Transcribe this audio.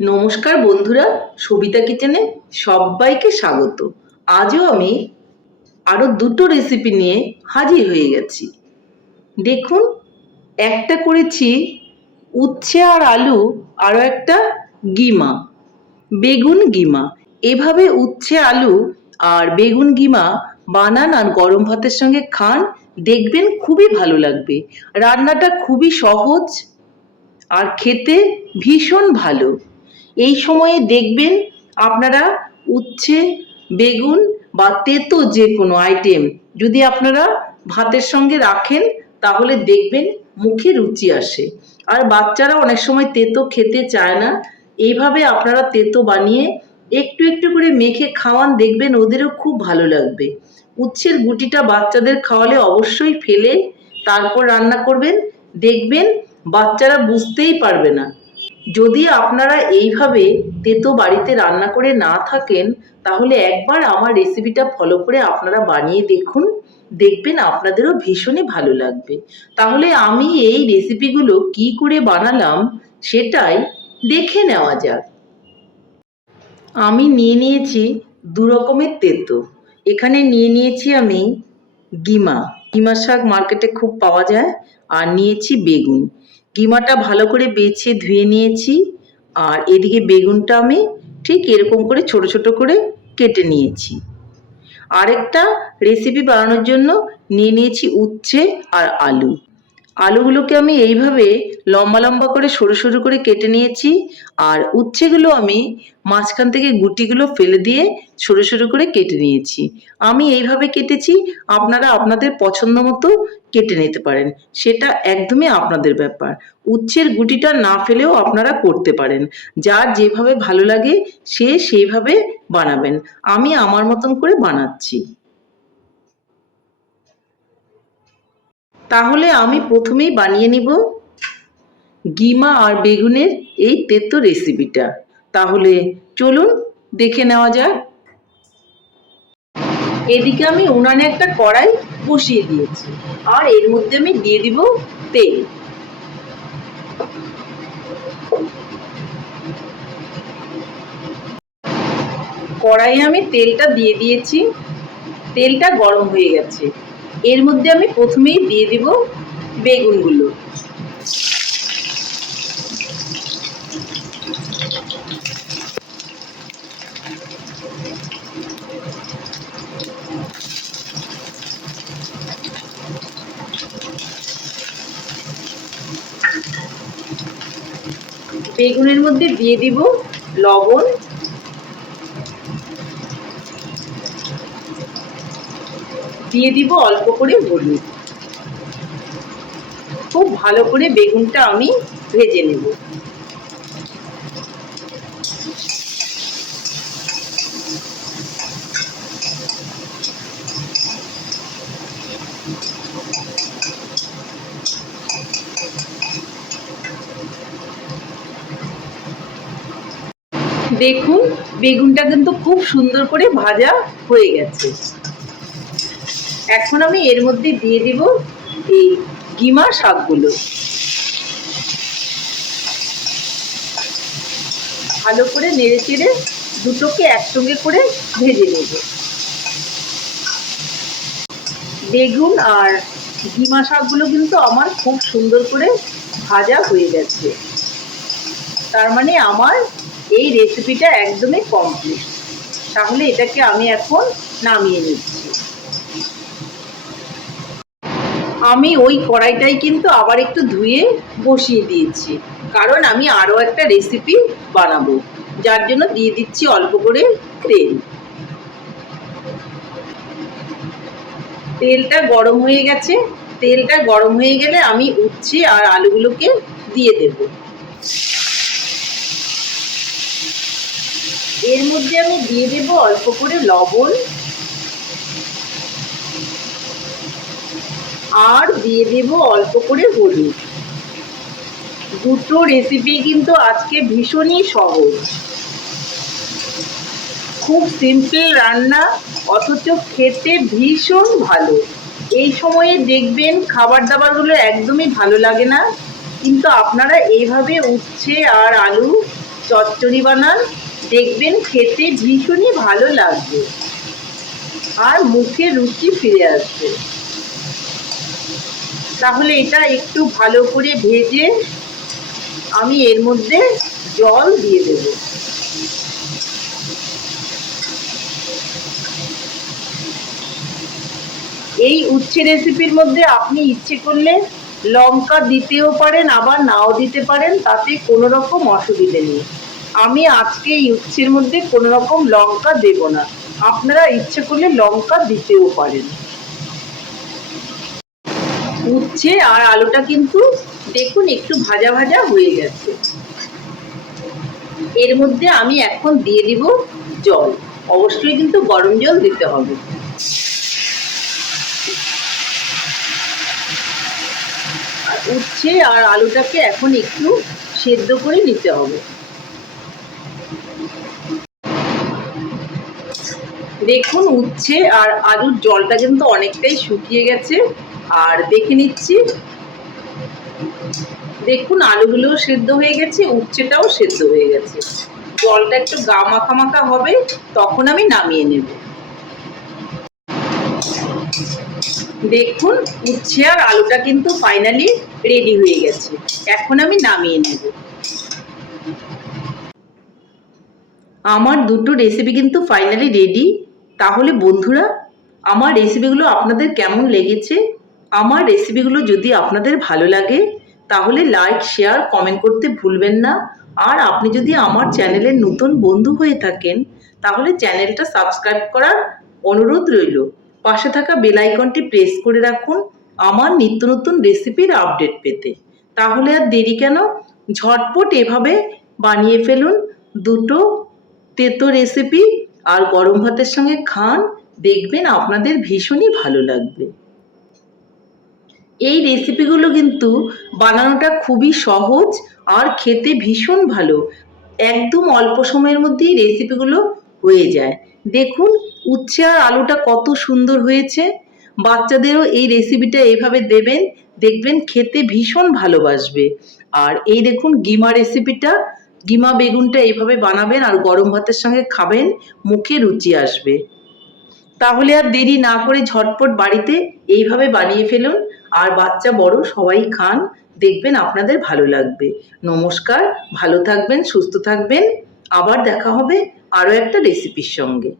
নমস্কার বন্ধুরা, সবিতা কিচেনে সবাইকে স্বাগত। আজও আমি আরও দুটো রেসিপি নিয়ে হাজির হয়ে গেছি। দেখুন, একটা করেছি উচ্ছে আর আলু, আরও একটা গিমা, বেগুন গিমা। এভাবে উচ্ছে, আলু আর বেগুন গিমা বানান আর গরম ভাতের সঙ্গে খান, দেখবেন খুবই ভালো লাগবে। রান্নাটা খুবই সহজ আর খেতে ভীষণ ভালো। এই সময়ে দেখবেন আপনারা উচ্ছে, বেগুন বা তেতো যে কোনো আইটেম যদি আপনারা ভাতের সঙ্গে রাখেন তাহলে দেখবেন মুখে রুচি আসে। আর বাচ্চারা অনেক সময় তেতো খেতে চায় না। এইভাবে আপনারা তেতো বানিয়ে একটু একটু করে মেখে খাওয়ান, দেখবেন ওদেরও খুব ভালো লাগবে। উচ্ছের গুটিটা বাচ্চাদের খাওয়ালে অবশ্যই ফেলে, তারপর রান্না করবেন, দেখবেন বাচ্চারা বুঝতেই পারবে না। যদি আপনারা এইভাবে তেতো বাড়িতে রান্না করে না থাকেন, তাহলে একবার আমার রেসিপিটা ফলো করে আপনারা বানিয়ে দেখুন। দেখবেন আপনাদেরও ভীষণই ভালো লাগবে। তাহলে আমি এই রেসিপিগুলো কি করে বানালাম সেটাই দেখে নেওয়া যাক। আমি নিয়ে নিয়েছি দু রকমের তেতো। এখানে নিয়ে নিয়েছি আমি গিমা। গিমা শাক মার্কেটে খুব পাওয়া যায়। আর নিয়েছি বেগুন। কিমাটা ভালো করে বেছে ধুয়ে নিয়েছি, আর এদিকে বেগুনটা আমি ঠিক এরকম করে ছোট ছোট করে কেটে নিয়েছি। আরেকটা রেসিপি বানানোর জন্য নিয়ে নিয়েছি উচ্ছে আর আলু। আলুগুলোকে আমি এইভাবে লম্বা লম্বা করে সরু সরু করে কেটে নিয়েছি, আর উচ্ছেগুলো আমি মাঝখান থেকে গুটিগুলো ফেলে দিয়ে সরু সরু করে কেটে নিয়েছি। আমি এইভাবে কেটেছি, আপনারা আপনাদের পছন্দ মতো কেটে নিতে পারেন। সেটা একদমই আপনাদের ব্যাপার। উচ্ছের গুটিটা না ফেলেও আপনারা করতে পারেন। যার যেভাবে ভালো লাগে সে সেইভাবে বানাবেন। আমি আমার মতন করে বানাচ্ছি। তাহলে আমি প্রথমেই বানিয়ে নিব গিমা আর বেগুনের এই তেতো রেসিপিটা। তাহলে চলুন দেখে নেওয়া যাক। এদিকে আমি উনানে একটা কড়াই বসিয়ে দিয়েছি আর এর মধ্যে আমি দিয়ে দিব তেল। কড়াইয়ে আমি তেলটা দিয়ে দিয়েছি। তেলটা গরম হয়ে গেছে। এর মধ্যে আমি প্রথমেই দিয়ে দিব বেগুনগুলো। বেগুনের মধ্যে দিয়ে দিব লবণ। দিয়ে দিব, অল্প করে হলুদ। খুব ভালো করে বেগুনটা আমি ভেজে নেব। দেখুন, বেগুনটা কিন্তু খুব সুন্দর করে ভাজা হয়ে গেছে। এখন আমি এর মধ্যে দিয়ে দিব এই গিমা শাকগুলো। ভালো করে নেড়ে চেড়ে দুটোকে একসঙ্গে করে ভেজে নেব। বেগুন আর গিমা শাকগুলো কিন্তু আমার খুব সুন্দর করে ভাজা হয়ে গেছে। তার মানে আমার এই রেসিপিটা একদমই কমপ্লিট তাহলে এটাকে আমি এখন নামিয়ে নিচ্ছি। আমি ওই কড়াইটাই কিন্তু আবার একটু ধুয়ে বসিয়ে দিয়েছি। কারণ আমি আরও একটা রেসিপি বানাবো, যার জন্য দিয়ে দিচ্ছি অল্প করে তেল। তেলটা গরম হয়ে গেছে। তেলটা গরম হয়ে গেলে আমি উচ্ছে আর আলুগুলোকে দিয়ে দেব। এর মধ্যে আমি দিয়ে দেব অল্প করে লবণ। আর দিয়ে দেব অল্প করে হলুদ। দুটো রেসিপি কিন্তু আজকে ভীষণই সহজ। খুব সিম্পল রান্না, অথচ খেতে ভীষণ ভালো। এই সময়ে দেখবেন খাবার দাবারগুলো একদমই ভালো লাগে না। কিন্তু আপনারা এইভাবে উচ্ছে আর আলু চচ্চড়ি বানান, দেখবেন খেতে ভীষণই ভালো লাগবে। আর মুখে রুচি ফিরে আসবে। তাহলে এটা একটু ভালো করে ভেজে আমি এর মধ্যে জল দিয়ে দেব। এই উচ্ছে রেসিপির মধ্যে আপনি ইচ্ছে করলে লঙ্কা দিতেও পারেন, আবার নাও দিতে পারেন, তাতে কোনো রকম অসুবিধে নেই। আমি আজকে এই উচ্ছের মধ্যে কোনো রকম লঙ্কা দেব না। আপনারা ইচ্ছে করলে লঙ্কা দিতেও পারেন। উচ্ছে আর আলুটা কিন্তু দেখুন একটু ভাজা ভাজা হয়ে গেছে। এর মধ্যে আমি এখন দিয়ে দিব জল। অবশ্যই কিন্তু গরম জল দিতে হবে। উচ্ছে আর আলুটাকে এখন একটু সেদ্ধ করে নিতে হবে। দেখুন উচ্ছে আর আলুর জলটা কিন্তু অনেকটাই শুকিয়ে গেছে। আর দেখে নিচ্ছি। দেখুন আলুগুলোও সেদ্ধ হয়ে গেছে, উচ্ছেটাও সেদ্ধ হয়ে গেছে। জলটা একটু গা মাখা মাখা হবে, তখন আমি নামিয়ে নেব। দেখুন উচ্ছে আর আলুটা কিন্তু ফাইনালি রেডি হয়ে গেছে। এখন আমি নামিয়ে নেব। আমার দুটো রেসিপি কিন্তু ফাইনালি রেডি তাহলে বন্ধুরা, আমার রেসিপিগুলো আপনাদের কেমন লেগেছে? আমার রেসিপিগুলো যদি আপনাদের ভালো লাগে, তাহলে লাইক শেয়ার কমেন্ট করতে ভুলবেন না। আর আপনি যদি আমার চ্যানেলের নতুন বন্ধু হয়ে থাকেন, তাহলে চ্যানেলটা সাবস্ক্রাইব করার অনুরোধ রইল। পাশে থাকা বেল আইকনটি প্রেস করে রাখুন আমার নিত্য নতুন রেসিপির আপডেট পেতে। তাহলে আর দেরি কেন? ঝটপট এভাবে বানিয়ে ফেলুন। দুটো তেতো রেসিপি আর গরম ভাতের সঙ্গে খান, দেখবেন আপনাদের ভীষণই ভালো লাগবে। এই রেসিপিগুলো কিন্তু বানানোটা খুবই সহজ আর খেতে ভীষণ ভালো। একদম অল্প সময়ের মধ্যেই রেসিপিগুলো হয়ে যায়। দেখুন, উচ্ছে আর আলুটা কত সুন্দর হয়েছে। বাচ্চাদেরও এই রেসিপিটা এইভাবে দেবেন, দেখবেন খেতে ভীষণ ভালোবাসবে। আর এই দেখুন গিমা রেসিপিটা গিমা বেগুনটা এইভাবে বানাবেন আর গরম ভাতের সঙ্গে খাবেন, মুখে রুচি আসবে। তাহলে আর দেরি না করে ঝটপট বাড়িতে এইভাবে বানিয়ে ফেলুন আর বাচ্চা বড় সবাই খান, দেখবেন আপনাদের ভালো লাগবে। নমস্কার, ভালো থাকবেন, সুস্থ থাকবেন। আবার দেখা হবে আরও একটা রেসিপির সঙ্গে।